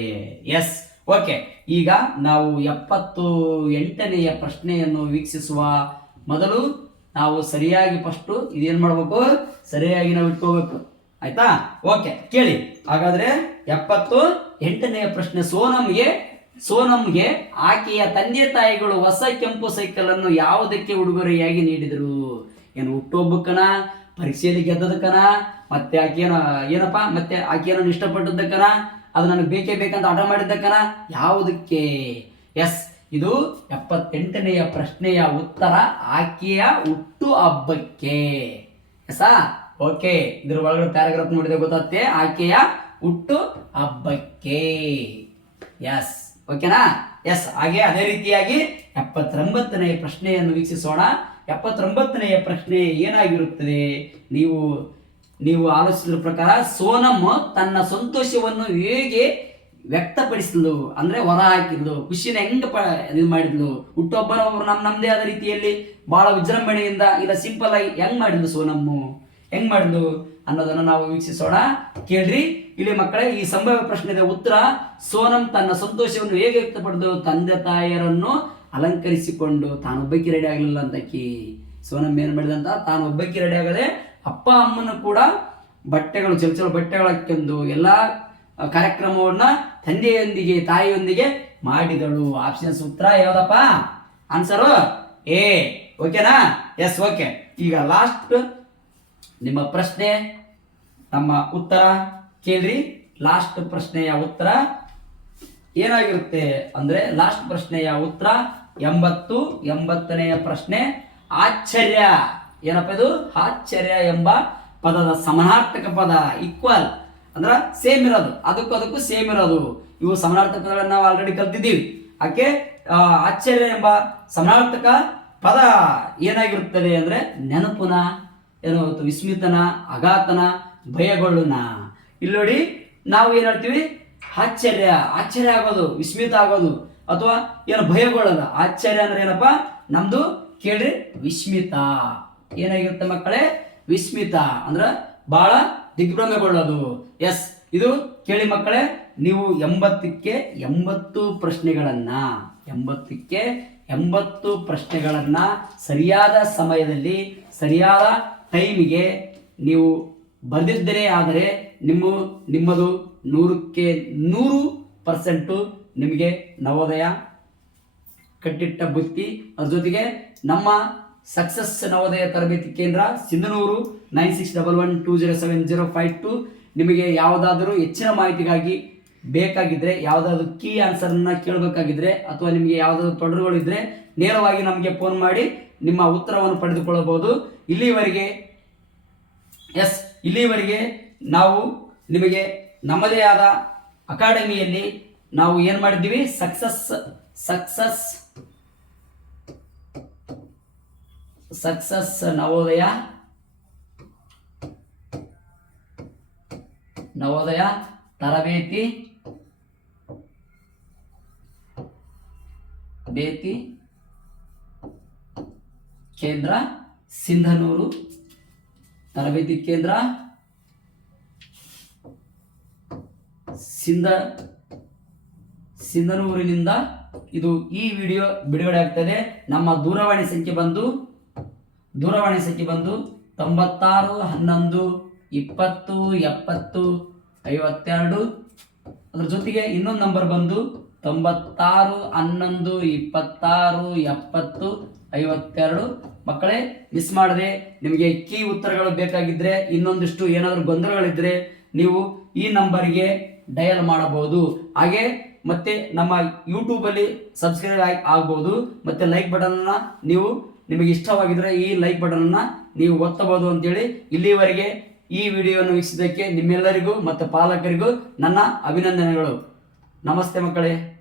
Yes, okay. ಈಗ ನಾವು 78ನೆಯ ಪ್ರಶ್ನೆಯನ್ನು ವೀಕ್ಷಿಸುವ ಮೊದಲು ನಾವು ಸರಿಯಾಗಿ ಫಸ್ಟ್ ಇದೇನ್ ಮಾಡ್ಬೇಕು, ಸರಿಯಾಗಿ ನಾವು ಇಟ್ಕೋಬೇಕು. ಆಯ್ತಾ? ಓಕೆ, ಕೇಳಿ. ಹಾಗಾದ್ರೆ 78ನೆಯ ಪ್ರಶ್ನೆ, ಸೋನಮ್ಗೆ ಆಕೆಯ ತಂದೆ ತಾಯಿಗಳು ಹೊಸ ಕೆಂಪು ಸೈಕಲ್ ಅನ್ನು ಯಾವುದಕ್ಕೆ ಉಡುಗೊರೆಯಾಗಿ ನೀಡಿದರು? ಏನು ಹುಟ್ಟುಹಬ್ಬಕ್ಕನ, ಪರೀಕ್ಷೆಯಲ್ಲಿ ಗೆದ್ದದಕ್ಕನ, ಮತ್ತೆ ಏನಪ್ಪ ಮತ್ತೆ ಆಕೆಯನ್ನು ಇಷ್ಟಪಟ್ಟದ್ದಕ್ಕನ, ಅದು ನನಗೆ ಬೇಕೇ ಬೇಕಂತ ಹಠ ಮಾಡಿದ್ದಕ್ಕನ, ಯಾವುದಕ್ಕೆ? ಎಸ್, ಇದು 78ನೆಯ ಪ್ರಶ್ನೆಯ ಉತ್ತರ ಆಕೆಯ ಹುಟ್ಟು ಹಬ್ಬಕ್ಕೆ. ಎಸಾ? ಓಕೆ, ಇದ್ರ ಒಳಗಡೆ ಪ್ಯಾರಾಗ್ರಾಫ್ ನೋಡಿದ್ರೆ ಗೊತ್ತಾಗುತ್ತೆ, ಆಕೆಯ ಹುಟ್ಟು ಹಬ್ಬಕ್ಕೆ. ಎಸ್, ಓಕೆನಾ? ಎಸ್, ಹಾಗೆ ಅದೇ ರೀತಿಯಾಗಿ 79ನೆಯ ಪ್ರಶ್ನೆಯನ್ನು ವೀಕ್ಷಿಸೋಣ. 79ನೆಯ ಪ್ರಶ್ನೆ ಏನಾಗಿರುತ್ತದೆ? ನೀವು ಆಲೋಚಿಸಿದ ಪ್ರಕಾರ ಸೋನಮ್ ತನ್ನ ಸಂತೋಷವನ್ನು ಹೇಗೆ ವ್ಯಕ್ತಪಡಿಸಿದ್ಲು, ಅಂದ್ರೆ ಹೊರ ಹಾಕಿದ್ಲು, ಖುಷಿನ ಹೆಂಗ ಇದು ಮಾಡಿದ್ಲು, ಹುಟ್ಟುಹಬ್ಬನ ನಮ್ದೇ ಆದ ರೀತಿಯಲ್ಲಿ ಬಹಳ ವಿಜೃಂಭಣೆಯಿಂದ ಇಲ್ಲ ಸಿಂಪಲ್ ಆಗಿ ಹೆಂಗ್ ಮಾಡಿದ್ಲು ಸೋನಮ್ಮು, ಹೆಂಗ್ ಮಾಡಿದ್ಲು ಅನ್ನೋದನ್ನು ನಾವು ವೀಕ್ಷಿಸೋಣ. ಕೇಳ್ರಿ ಇಲ್ಲಿ ಮಕ್ಕಳೇ, ಈ ಸಂಭಾವ್ಯ ಪ್ರಶ್ನೆಯ ಉತ್ತರ, ಸೋನಮ್ ತನ್ನ ಸಂತೋಷವನ್ನು ಹೇಗೆ ವ್ಯಕ್ತಪಡಿದ್ಲು? ತಂದೆ ತಾಯಿಯರನ್ನು ಅಲಂಕರಿಸಿಕೊಂಡು, ತಾನೊಬ್ಬಕ್ಕೆ ರೆಡಿ ಆಗಲಿಲ್ಲ ಅಂತಕಿ ಸೋನಮ್ ಏನ್ ಮಾಡಿದಂತ, ತಾನು ಒಬ್ಬಕ್ಕೆ ರೆಡಿ ಆಗದೆ ಅಪ್ಪ ಅಮ್ಮನ ಕೂಡ ಬಟ್ಟೆಗಳು ಚಲೋ ಬಟ್ಟೆಗಳು ಹಾಕೊಂಡು ಎಲ್ಲಾ ಕಾರ್ಯಕ್ರಮವನ್ನ ತಂದೆಯೊಂದಿಗೆ ತಾಯಿಯೊಂದಿಗೆ ಮಾಡಿದಳು. ಆಪ್ಷನ್ಸ್ ಉತ್ತರ ಯಾವ್ದಪ್ಪ? Answer A. ಓಕೆನಾ? Yes, okay. ಈಗ ಲಾಸ್ಟ್ ನಿಮ್ಮ ಪ್ರಶ್ನೆ, ನಮ್ಮ ಉತ್ತರ ಕೇಳ್ರಿ. ಲಾಸ್ಟ್ ಪ್ರಶ್ನೆಯ ಉತ್ತರ ಏನಾಗಿರುತ್ತೆ ಅಂದ್ರೆ, ಲಾಸ್ಟ್ ಪ್ರಶ್ನೆಯ ಉತ್ತರ 80ನೆಯ ಪ್ರಶ್ನೆ ಆಶ್ಚರ್ಯ. ಏನಪ್ಪ ಇದು? ಆಶ್ಚರ್ಯ ಎಂಬ ಪದದ ಸಮಾನಾರ್ಥಕ ಪದ ಈಕ್ವಲ್ ಅಂದ್ರ ಸೇಮ್ ಇರೋದು, ಅದಕ್ಕೂ ಸೇಮ್ ಇರೋದು. ಇವು ಸಮಾನಾರ್ಥಕ ಪದಗಳನ್ನ ನಾವು ಆಲ್ರೆಡಿ ಕಲ್ತಿದ್ದೀವಿ. ಯಾಕೆ ಆಶ್ಚರ್ಯ ಎಂಬ ಸಮಾನಾರ್ಥಕ ಪದ ಏನಾಗಿರುತ್ತದೆ ಅಂದ್ರೆ, ನೆನಪುನ, ಏನು ವಿಸ್ಮಿತನ, ಅಘಾತನ, ಭಯಗೊಳ್ಳುನ. ಇಲ್ಲಿ ನೋಡಿ, ನಾವು ಏನ್ ಹೇಳ್ತೀವಿ, ಆಶ್ಚರ್ಯ ಆಗೋದು, ವಿಸ್ಮಿತ ಆಗೋದು, ಅಥವಾ ಏನು ಭಯಗೊಳ್ಳೋದು. ಆಶ್ಚರ್ಯ ಅಂದ್ರೆ ಏನಪ್ಪಾ ನಮ್ದು? ಕೇಳ್ರಿ, ವಿಸ್ಮಿತ. ಏನಾಗಿರುತ್ತೆ ಮಕ್ಕಳೇ? ವಿಸ್ಮಿತ ಅಂದ್ರ ಬಹಳ ದಿಗ್ಭ್ರಮೆಗೊಳ್ಳೋದು. ಎಸ್, ಇದು ಕೇಳಿ ಮಕ್ಕಳೇ, ನೀವು 80ಕ್ಕೆ 80 ಪ್ರಶ್ನೆಗಳನ್ನ ಸರಿಯಾದ ಸಮಯದಲ್ಲಿ ಸರಿಯಾದ ಟೈಮಿಗೆ ನೀವು ಬರೆದಿದ್ದರೆ ಆದರೆ ನಿಮ್ಮದು 100ಕ್ಕೆ 100% ನಿಮಗೆ ನವೋದಯ ಕಟ್ಟಿಟ್ಟ ಬುತ್ತಿ. ಅದ್ರ ಜೊತೆಗೆ ನಮ್ಮ ಸಕ್ಸಸ್ ನವೋದಯ ತರಬೇತಿ ಕೇಂದ್ರ ಸಿಂಧನೂರು 9611207052. ನಿಮಗೆ ಯಾವುದಾದರೂ ಹೆಚ್ಚಿನ ಮಾಹಿತಿಗಾಗಿ ಬೇಕಾಗಿದ್ರೆ, ಯಾವುದಾದ್ರೂ ಕೀ ಆನ್ಸರ್ನ ಕೇಳಬೇಕಾಗಿದ್ರೆ, ಅಥವಾ ನಿಮಗೆ ಯಾವುದಾದ್ರೂ ತೊಡರುಗಳಿದ್ರೆ ನೇರವಾಗಿ ನಮಗೆ ಫೋನ್ ಮಾಡಿ ನಿಮ್ಮ ಉತ್ತರವನ್ನು ಪಡೆದುಕೊಳ್ಳಬಹುದು. ಇಲ್ಲಿವರೆಗೆ ನಾವು ನಿಮಗೆ ನಮ್ಮದೇ ಆದ ಅಕಾಡೆಮಿಯಲ್ಲಿ ನಾವು ಏನು ಮಾಡಿದ್ದೀವಿ, ಸಕ್ಸಸ್ ನವೋದಯ ತರಬೇತಿ ಕೇಂದ್ರ ಸಿಂಧನೂರು ತರಬೇತಿ ಕೇಂದ್ರ ಸಿಂಧನೂರಿನಿಂದ ಇದು ಈ ವಿಡಿಯೋ ಬಿಡುಗಡೆ ಆಗ್ತದೆ. ನಮ್ಮ ದೂರವಾಣಿ ಸಂಖ್ಯೆ ಬಂದು 96 11 20 70 52. ಅದ್ರ ಜೊತೆಗೆ ಇನ್ನೊಂದು ನಂಬರ್ ಬಂದು 96 11 26 70 52. ಮಕ್ಕಳೇ, ಮಿಸ್ ಮಾಡದೆ, ನಿಮಗೆ ಕೀ ಉತ್ತರಗಳು ಬೇಕಾಗಿದ್ರೆ, ಇನ್ನೊಂದಿಷ್ಟು ಏನಾದರೂ ಗೊಂದಲಗಳಿದ್ರೆ ನೀವು ಈ ನಂಬರ್ಗೆ ಡಯಲ್ ಮಾಡಬಹುದು. ಹಾಗೆ ಮತ್ತೆ ನಮ್ಮ ಯೂಟ್ಯೂಬಲ್ಲಿ ಸಬ್ಸ್ಕ್ರೈಬ್ ಆಗ್ಬೋದು. ಮತ್ತೆ ಲೈಕ್ ಬಟನ್ನ ನೀವು ನಿಮಗೆ ಇಷ್ಟವಾಗಿದ್ರೆ ಈ ಲೈಕ್ ಬಟನ್ನ ನೀವು ಒತ್ತಬಹುದು ಅಂತೇಳಿ ಇಲ್ಲಿವರೆಗೆ ಈ ವಿಡಿಯೋವನ್ನು ವೀಕ್ಷಿಸಿದ್ದಕ್ಕೆ ನಿಮ್ಮೆಲ್ಲರಿಗೂ ಮತ್ತು ಪಾಲಕರಿಗೂ ನನ್ನ ಅಭಿನಂದನೆಗಳು. ನಮಸ್ತೆ ಮಕ್ಕಳೇ.